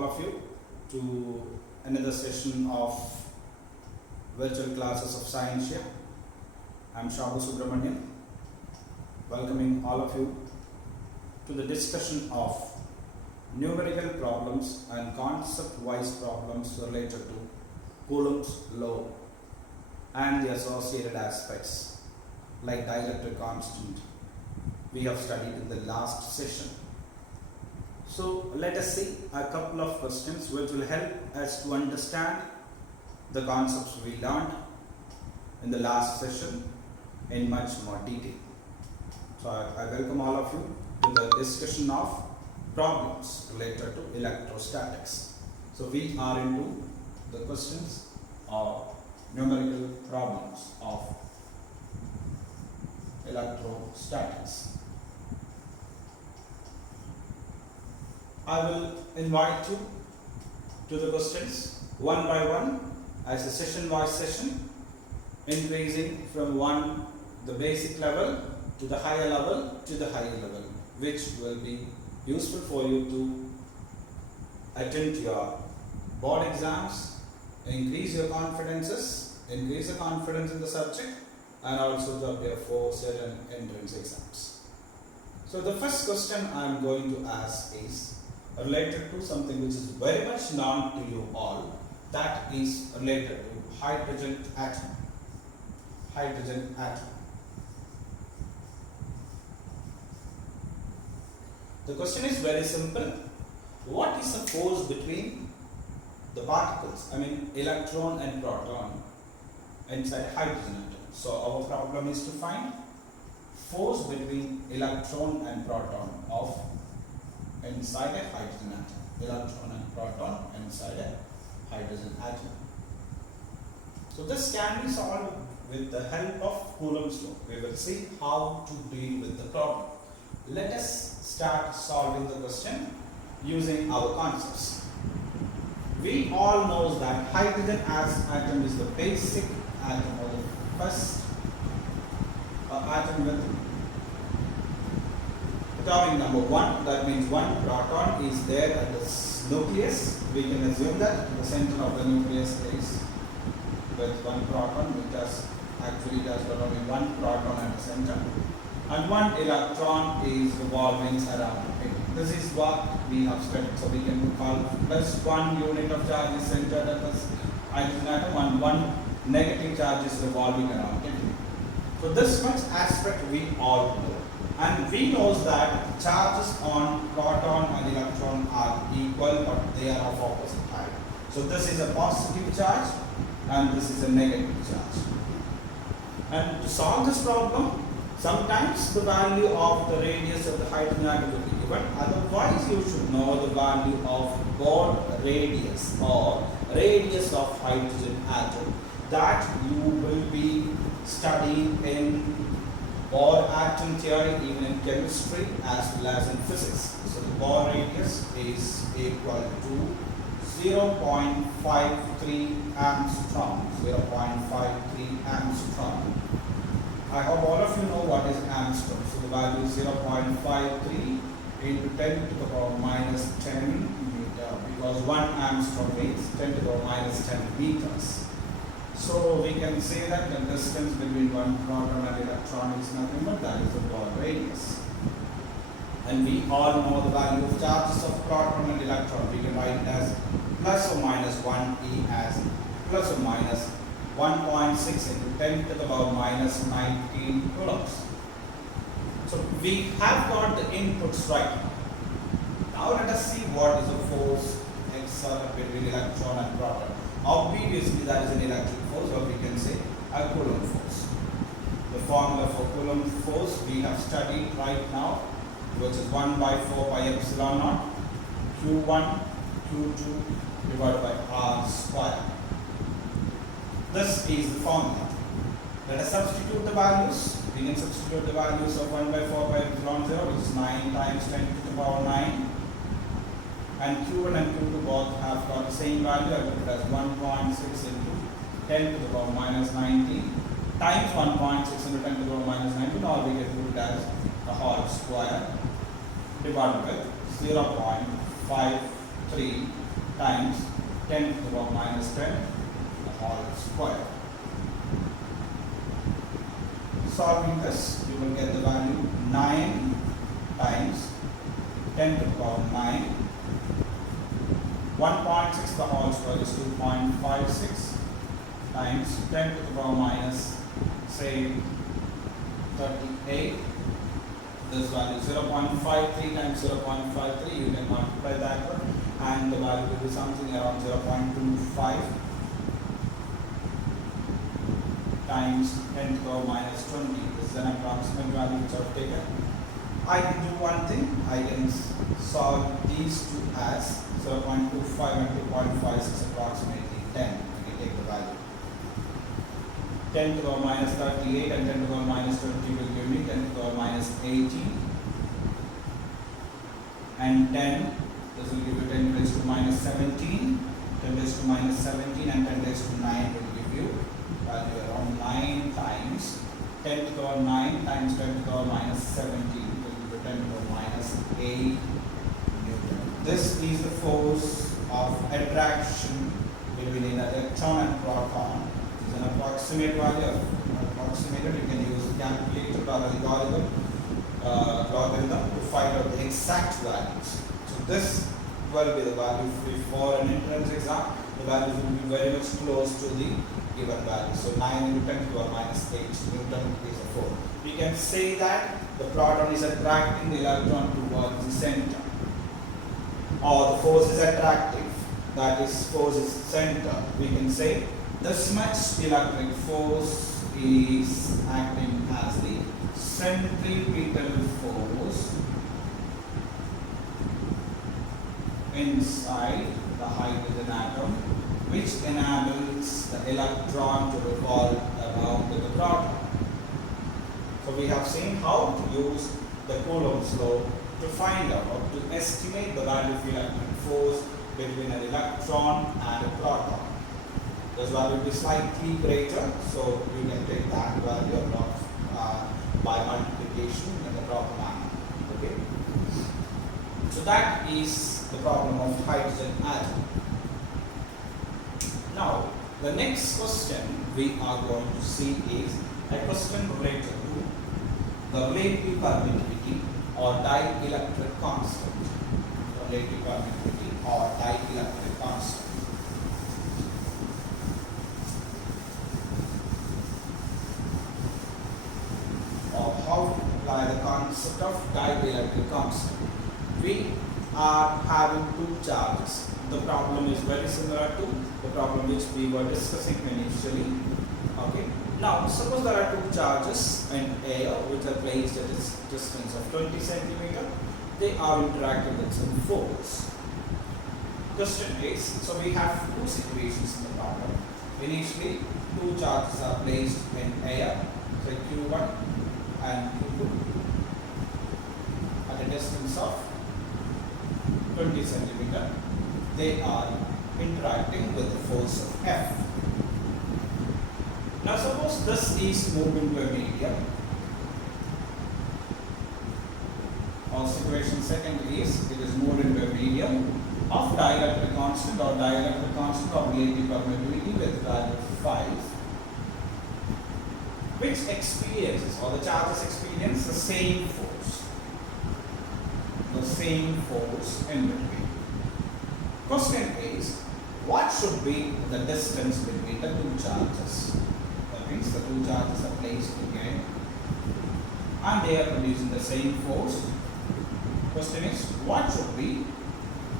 all of you to another session of virtual classes of science here. I am Shabu Subramanian, welcoming all of you to the discussion of numerical problems and concept-wise problems related to Coulomb's law and the associated aspects like dielectric constant we have studied in the last session. So let us see a couple of questions which will help us to understand the concepts we learned in the last session in much more detail. So I welcome all of you to the discussion of problems related to electrostatics. So we are into the questions of numerical problems of electrostatics. I will invite you to the questions one by one as a session-wise session, increasing from the basic level to the higher level to the higher level, which will be useful for you to attend your board exams, increase your confidence in the subject, and also to appear for certain entrance exams. So the first question I am going to ask is related to something which is very much known to you all, that is related to hydrogen atom. Hydrogen atom. The question is very simple. What is the force between the particles, electron and proton, inside hydrogen atom? So our problem is to find force between electron and proton of inside a hydrogen atom. Electron and proton inside a hydrogen atom. So this can be solved with the help of Coulomb's law. We will see how to deal with the problem. Let us start solving the question using our concepts. We all know that hydrogen atom is the basic atom, or the first atom with atomic number 1. That means one proton is there at the nucleus. We can assume that the center of the nucleus is with one proton, which does only one proton at the center, and one electron is revolving around it. This is what we have studied. So we can call plus one unit of charge is centered at the hydrogen atom and one negative charge is revolving around it. So this much aspect we all know. And we know that charges on proton and electron are equal, but they are of opposite type. So this is a positive charge and this is a negative charge. And to solve this problem, sometimes the value of the radius of the hydrogen atom will be given. Otherwise, you should know the value of Bohr radius or radius of hydrogen atom that you will be studying in Bohr atom theory, even in chemistry as well as in physics. So the Bohr radius is equal to 0.53 angstrom. 0.53 angstrom. I hope all of you know what is angstrom. So the value is 0.53 into 10 to the power minus 10 meter, because 1 angstrom means 10 to the power minus 10 meters. So we can say that the distance between one proton and electron is nothing but that is the Bohr radius. And we all know the value of charges of proton and electron. We can write it as plus or minus 1e as plus or minus 1.6 into 10 to the power minus 19 coulombs. So we have got the inputs right now. Now let us see what is the force exerted between electron and proton. Obviously that is an electric force, or we can say a Coulomb force. The formula for Coulomb force we have studied right now, which is 1 by 4 pi epsilon naught Q1 Q2 divided by R square. This is the formula. Let us substitute the values. We can substitute the values of 1 by 4 pi epsilon 0, which is 9 times 10 to the power 9. And Q1 and Q2 both have got the same value. I put it as 1.6 into 10 to the power minus 19 times 1.6 into 10 to the power minus 19, or we can put it as a whole square divided by 0.53 3 times 10 to the power minus 10 the whole square. Solving this, you will get the value 9 times 10 to the power 9. 1.6 the whole square is 2.56 times 10 to the power minus, say, 38. This value 0.53 times 0.53, you can multiply that one, and the value will be something around 0.25 times 10 to the power minus 20. This is an approximate value which I have taken. I can do one thing, I can solve these two as 0.25 and 2.56 approximately 10. I can take the value. 10 to the power minus 38 and 10 to the power minus 20 will give me 10 to the power minus 18 and 10, this will give you 10 raised to minus 17, 10 raised to minus 17 and 10 raised to 9 will give you value around 9 times 10 to the power 9 times 10 to the power minus 17 will give you 10 to the power minus 8 Newton. This is the force of attraction between an electron and proton. An approximate value, approximated, you can use calculator or logarithm to find out the exact values. So this will be the value for an entrance exam. The value will be very much close to the given value. So 9 into 10 to the power minus 8 Newton is a 4. We can say that the proton is attracting the electron towards the center, or the force is attractive, that is force is center. We can say this much electric force is acting as the centripetal force inside the hydrogen atom, which enables the electron to revolve around with the proton. So we have seen how to use the Coulomb's law to find out or to estimate the value of electric force between an electron and a proton. This value will be slightly greater, so you can take that value by multiplication in the proper manner. Okay. So that is the problem of hydrogen atom. Now, the next question we are going to see is a question related to the relative permittivity or dielectric constant. Relative permittivity or dielectric constant. How to apply the concept of dielectric constant. We are having two charges. The problem is very similar to the problem which we were discussing initially. Okay. Now, suppose there are two charges in air which are placed at a distance of 20 centimeter. They are interacting with some force. Question is, so we have two situations in the problem. Initially, two charges are placed in air, say Q1 and Q2 at a distance of 20 centimeter. They are interacting with the force of F. Now suppose this is moving to a medium, or situation second is it is moved into a medium of dielectric constant or dielectric constant of relative permittivity with value 5, which experiences or the charges experience the same force in between. Question is, what should be the distance between the two charges? That means the two charges are placed together and they are producing the same force. Question is, what should be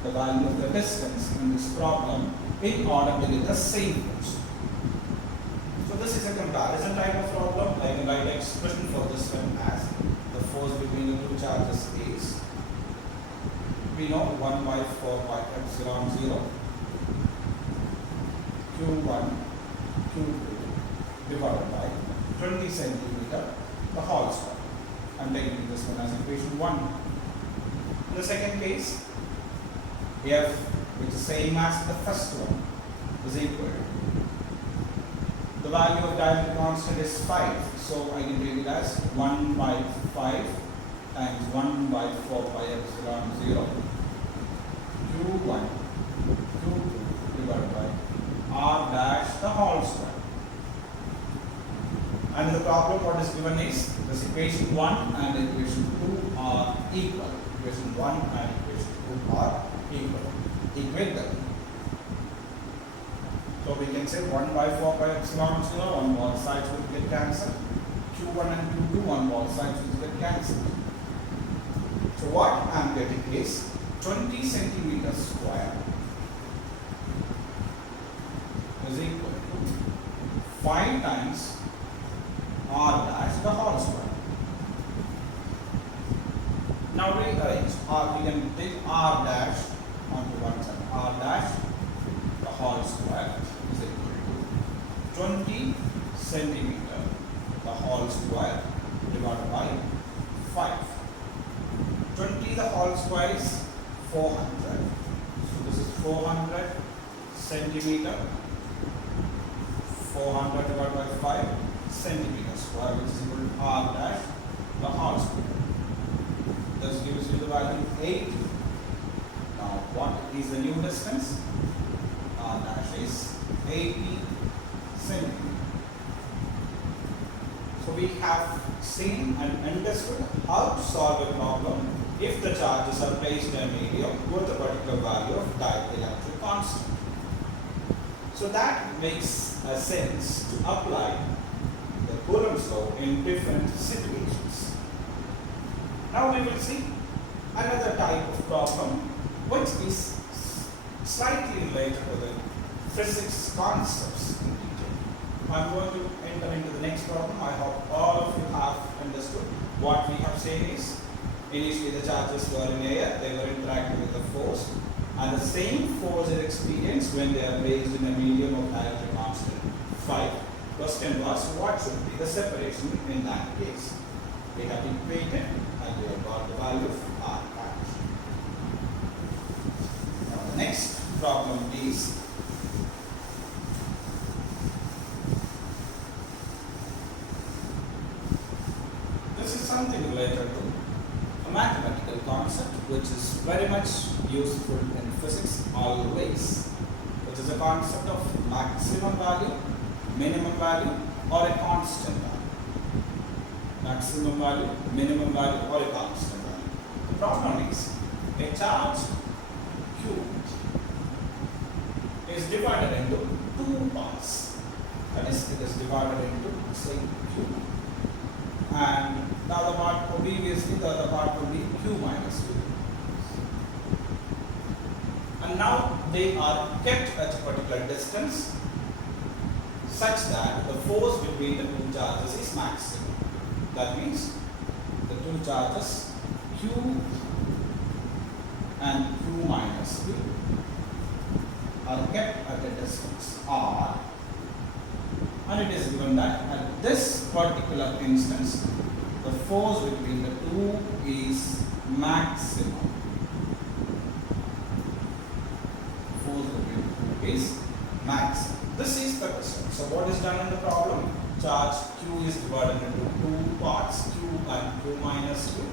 the value of the distance in this problem in order to get the same force? So this is a comparison type of problem. I can write an expression for this one as the force between the two charges is, we know 1 by 4 pi epsilon 0 Q1 Q2 divided by 20 centimeter the whole square. I am taking this one as equation 1. In the second case, F, which is same as the first one, is equal to the value of dielectric constant is 5. So I can take it as 1 by 5 times 1 by 4 pi epsilon 0 Q1 problem what is given is this equation 1 and equation 2 are equal. Equation 1 and equation 2 are equal. Equate them. So we can say 1 by 4 by epsilon 0, one both sides will get cancelled. Q1 and Q2, one both sides will get cancelled. So what I am getting is 20 centimeters square is equal to 5 times r dash the whole square. Now rearrange r, we can take r dash onto one side. R dash the whole square is equal to 20 centimeter the whole square divided by 5. 20 the whole square is 400. So this is 400 centimeter. 400 divided by 5 centimeter square, which is equal to r dash the whole square. This gives you the value 8. Now what is the new distance? R dash is 80 centimeter. So we have seen and understood how to solve a problem if the charges are placed in a medium with a particular value of dielectric constant. So that makes a sense to apply the Coulomb's law in different situations. Now we will see another type of problem which is slightly related to the physics concepts in detail. I am going to enter into the next problem. I hope all of you have understood. What we have said is initially the charges were in air, they were interacting with the force, and the same force is experienced when they are placed in a medium of dielectric constant 5. Question was what should be the separation in that case. We have equated and we have got the value of r dash. Now the next problem is this is something related to a mathematical concept which is very much useful in physics always, which is a concept of maximum value, minimum value, or a constant value. Maximum value, minimum value, or a constant value. The problem is a charge Q is divided into 2 parts. That is, it is divided into say Q, and the other part, previously the other part will be Q minus Q. And now they are kept at a particular distance such that the force between the two charges is maximum. That means the two charges Q and Q minus Q are kept at a distance R, and it is given that at this particular instance the force between the two is maximum. Force between the two is maximum. This is the question. So what is done in the problem? Charge Q is divided into 2 parts, Q and Q minus Q.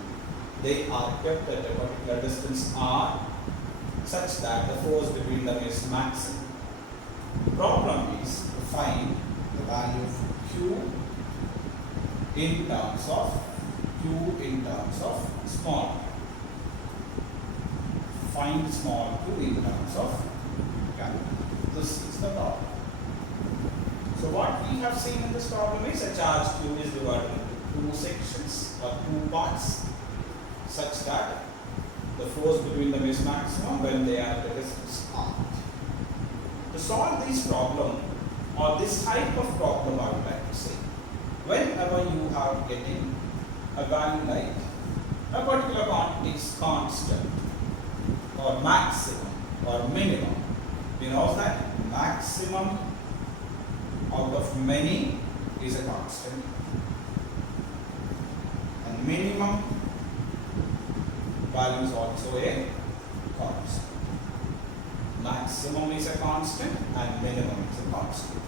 They are kept at a particular distance R such that the force between them is maximum. The problem is to find the value of Q in terms of small. Find small q in terms of capital. This is the problem. So what we have seen in this problem is a charge Q is divided into 2 sections or 2 parts such that the force between them is maximum when they are at a distance r. To solve this problem or this type of problem, I would like to say, whenever you are getting a value like a particular quantity is constant or maximum or minimum, you know that maximum out of many is a constant and minimum value is also a constant. Maximum is a constant and minimum is a constant.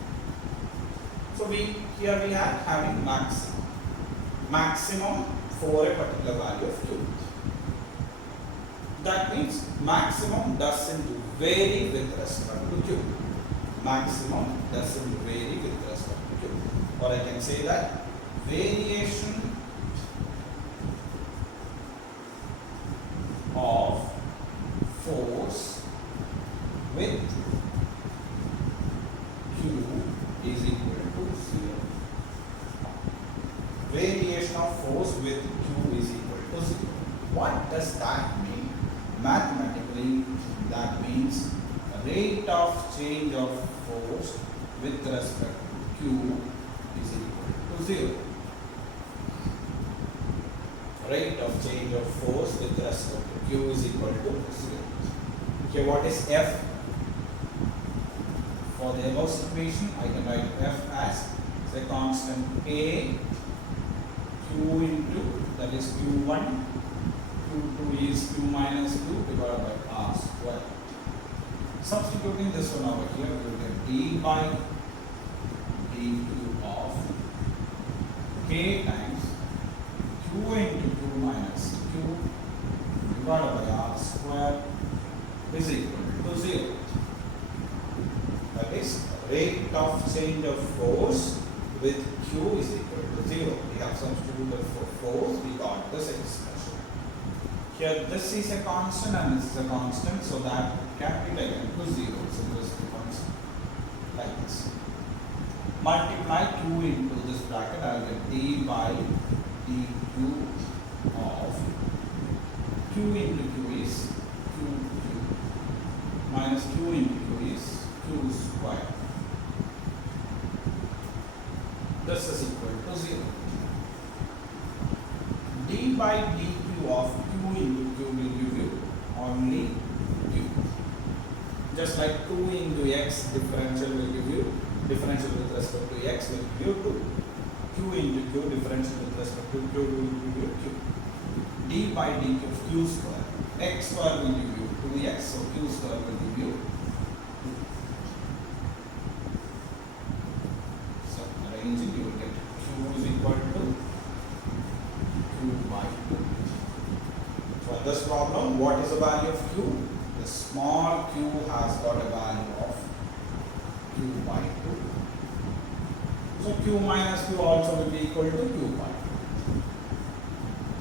So here we are having maximum for a particular value of Q. That means maximum doesn't vary with respect to Q. Maximum doesn't vary with respect to Q. Or I can say that variation of force with Q is equal to 0. Variation of force with Q is equal to 0. What does that mean? Mathematically, that means rate of change of force with respect to Q is equal to 0. Rate of change of force with respect to Q is equal to 0. Okay, what is F? For the above situation, I can write F as a constant A Q into, that is Q1, Q2 is Q minus 2 divided by R square. Substituting this one over here, we will get d by dt of K times Q into Q minus Q divided by R square is equal to 0. That is, rate of change of force with Q is equal to 0. We have substituted for force, we got this expression. Here this is a constant and this is a constant, so that can be taken to 0. So this becomes like this. Multiply Q into this bracket, I will get d by dq of Q into Q is Q minus Q into Q is Q square. This is equal to 0. D by dq of Q into Q will give you only Q. Just like 2 into x differential will give you differential with respect to x will give you 2. Q into Q differential with respect to Q will give you Q. D by dq of Q square. X square will give you 2x, so Q square will give you 2. So arranging, you will get Q is equal to Q by 2. So in this problem, what is the value of Q? The small q has got a value of Q by 2. So Q minus Q also will be equal to Q by 2.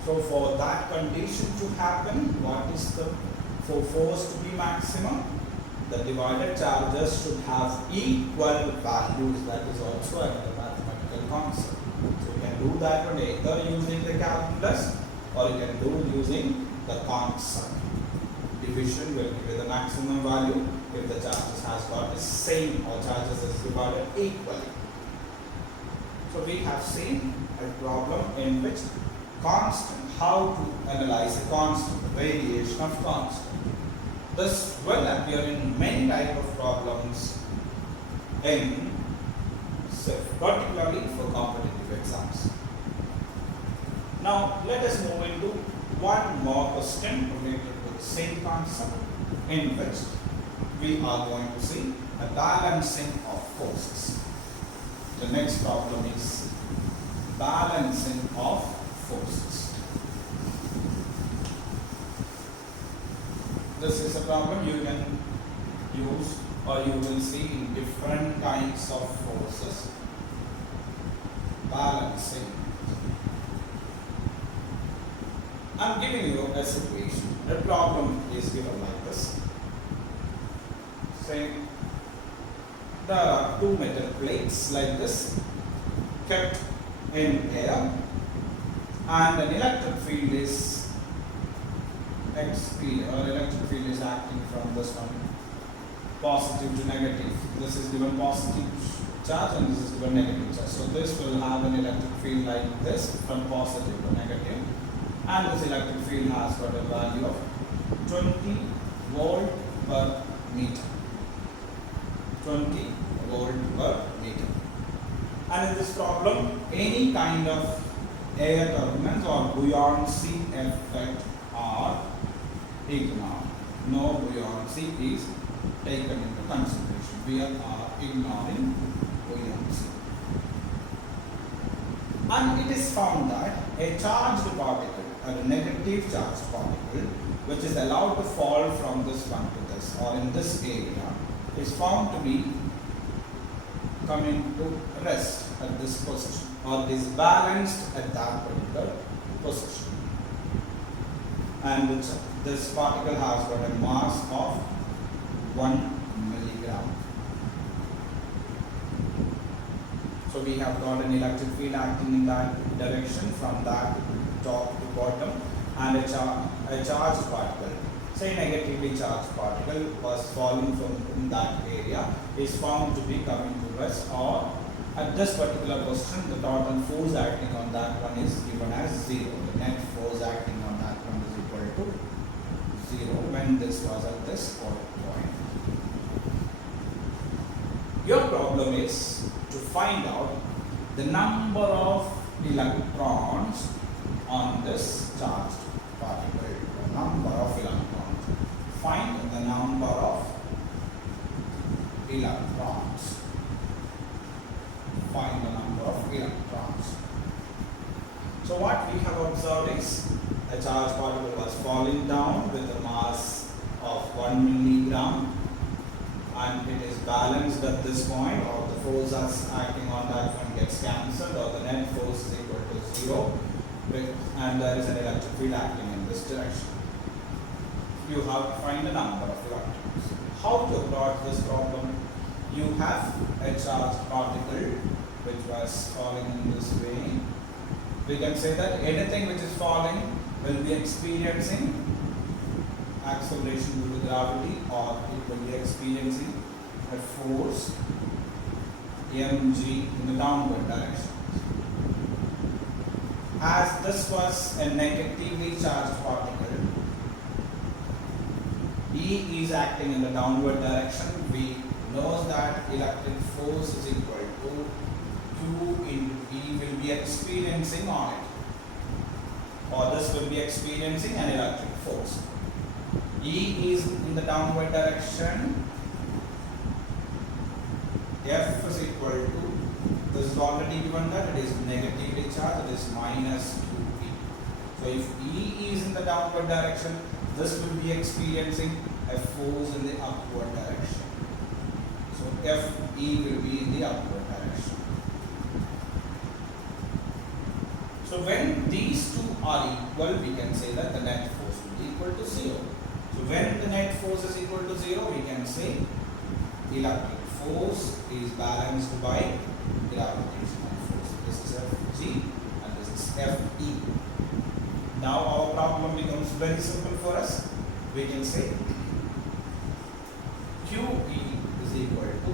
So for that condition to happen, what is the, for force to be maximum, the divided charges should have equal values. That is also another mathematical concept. So you can do that one either using the calculus or you can do using the concept. Division will give you the maximum value if the charges has got the same or charges is divided equally. So we have seen a problem in which constant, how to analyze a constant, the variation of constant. This will appear in many type of problems in, particularly for competitive exams. Now let us move into one more question related to the same concept, in which we are going to see a balancing of forces. The next problem is balancing of forces. This is a problem you can use or you will see in different kinds of forces. Balancing. I'm giving you a situation. The problem is given like this. Say there are two metal plates like this kept in air and an electric field is acting from this one, positive to negative. This is given positive charge and this is given negative charge. So this will have an electric field like this from positive to negative, and this electric field has got a value of 20 volt per meter. 20 volt per meter. And in this problem, any kind of air turbulence or buoyancy effect are ignored. No buoyancy is taken into consideration. We are ignoring buoyancy. And it is found that a charged particle, a negative charged particle, which is allowed to fall from this one to this or in this area, is found to be coming to rest at this position. or it is balanced at that particular position. And this particle has got a mass of 1 milligram. So we have got an electric field acting in that direction from that top to bottom, and a charged particle, say negatively charged particle, was falling from in that area, is found to be coming to rest, or at this particular position the total force acting on that one is given as 0. The net force acting on that one is equal to 0 when this was at this point. Your problem is to find out the number of electrons on this charged particle. The number of electrons. Find the number of electrons. Find the number of electrons. So what we have observed is a charged particle was falling down with a mass of 1 milligram, and it is balanced at this point, or the force that's acting on that one gets cancelled, or the net force is equal to 0, and there is an electric field acting in this direction. You have to find the number of electrons. How to approach this problem? You have a charged particle which was falling in this way. We can say that anything which is falling will be experiencing acceleration due to gravity, or it will be experiencing a force mg in the downward direction. As this was a negatively charged particle, E is acting in the downward direction. We know that electric force is equal to Q into E will be experiencing on it, or this will be experiencing an electric force. E is in the downward direction. F is equal to, this is already given that it is negatively charged, it is minus QP. So if E is in the downward direction, this will be experiencing a force in the upward direction. So FE will be in the upward direction. So when these two are equal, we can say that the net force will be equal to 0. So when the net force is equal to 0, we can say electric force is balanced by gravitational force. This is Fg and this is Fe. Now our problem becomes very simple for us. We can say QE is equal to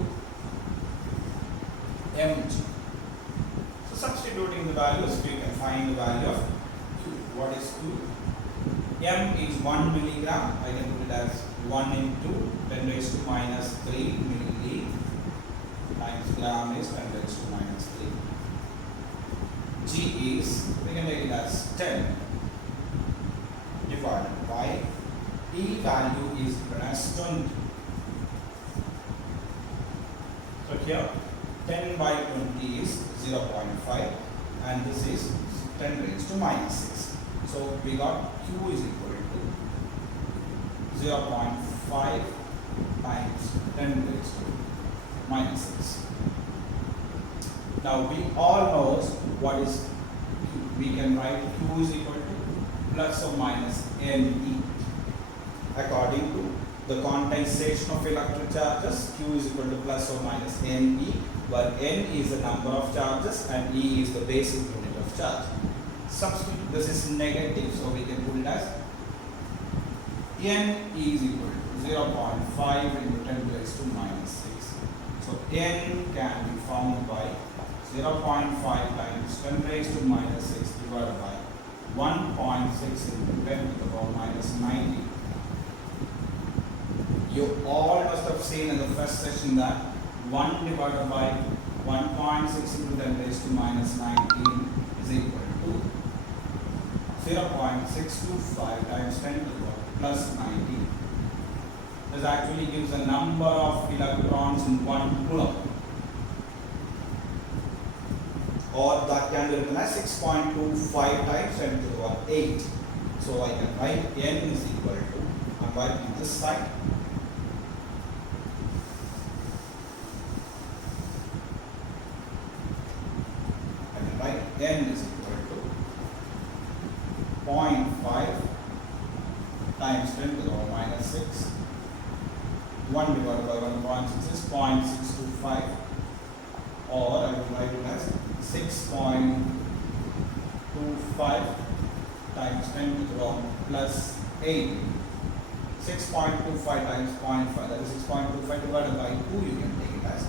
mg. So substituting the values, we can find the value of Q. What is Q? M is 1 milligram. I can put it as 1 into 10 raised to minus 3 milli times gram is 10 raised to minus 3. G is, we can take it as 10 divided by E value is given as 20. So here 10 by 20 is 0.5 and this is 10 raised to minus 6. So we got Q is equal to 0.5 times 10 raised to minus 6. Now we all know what is Q. We can write Q is equal to plus or minus NE. According to the quantization of electric charges, Q is equal to plus or minus NE, where N is the number of charges and E is the basic unit of charge. Substitute, this is negative, so we can put it as N is equal to 0.5 into 10 raised to minus 6. So N can be found by 0.5 times 10 raised to minus 6 divided by 1.6 into 10 to the power minus 90. You all must have seen in the first session that 1 divided by 1.6 into 10 raised to minus 19 is equal to 0.625 times 10 to the power plus 19. This actually gives a number of electrons in 1 coulomb, or that can be written as 6.25 times 10 to the power 8. So I can write N is equal to, I'm writing this side, n is equal to 0.5 times 10 to the power minus 6. 1 divided by 1.6 is 0.625, or I will write it as 6.25 times 10 to the power plus 8. 6.25 times 0.5, that is 6.25 divided by 2, you can take it as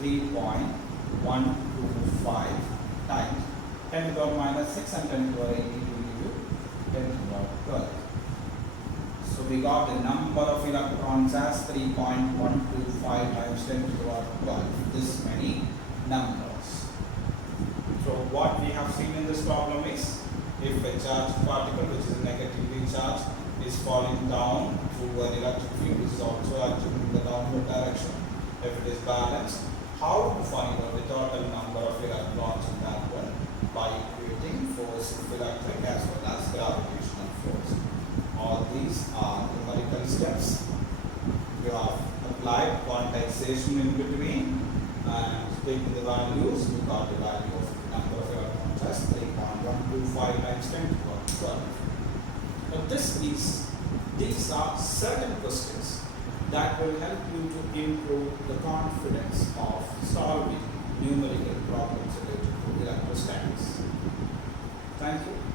3.125 times 10 to the power minus 6 and 10 to the power 8 will give you 10 to the power 12. So we got the number of electrons as 3.125 times 10 to the power 12. This many numbers. So what we have seen in this problem is, if a charged particle which is negatively charged is falling down through an electric field which is also acting in the downward direction, if it is balanced, how to find out the total number of electrons in that one? By equating force of electric as well as gravitational force. All these are numerical steps. You have applied quantization in between and taking the values, we got the value of the number of electrons as 3.125 times 10 to the power 12. But these are certain questions that will help you to improve the confidence of solving numerical problems related to electrostatics. Thank you.